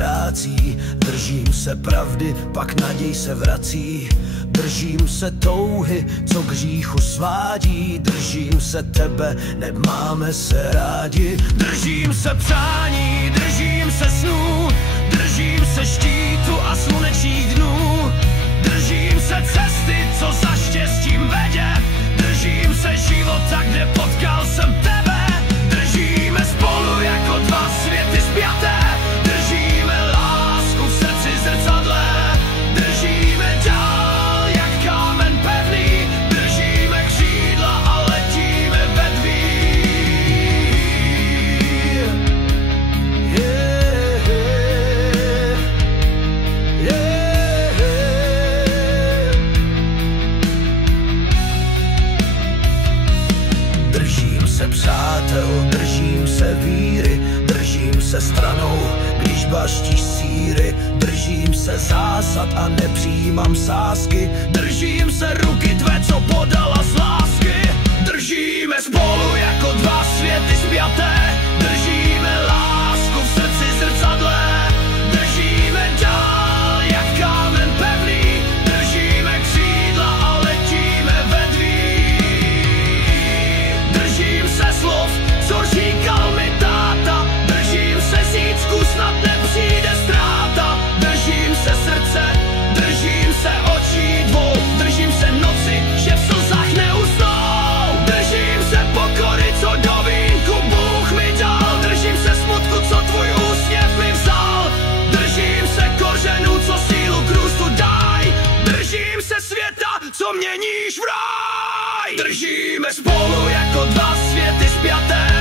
ztrácí. Držím se pravdy, pak naděj se vrací. Držím se touhy, co k hříchu svádí. Držím se tebe, nemáme se rádi. Držím se přání, držím se snů. Držím se štítu a slunečních dnů. Držím se cesty, co za štěstím vede. Držím se života, kde potkal jsem tebe. Držíme spolu jako dva světy spjaté. Držíme lásku v srdci zrcadle. Držíme dál jak kámen pevný. Držíme křídla a letíme vedví. Držím se přátel, držím se víry. Držím se stranou, když baštíš sýry. Držím se zásad a nepřijímám sázky. Držím se ruky tvé, co podala z lásky. Držíme spolu jako dva světy spjaté. Držíme lásku v srdci zrcadle. Držíme dál jak kámen pevný. Držíme křídla a letíme vedví. Držím se slov, co říkal mi táta. Držím se zítřku, snad nepřijde ztráta. Držím se srdce, držím se očí dvou. Držím se noci, že v slzách neusnou. Držím se pokory, co do vínku Bůh mi dal. Držím se smutku, co tvůj úsměv mi vzal. Držím se kořenů, co sílu k růstu daj. Držím se světa, co měníš v ráj. Držíme spolu jako dva světy spjaté.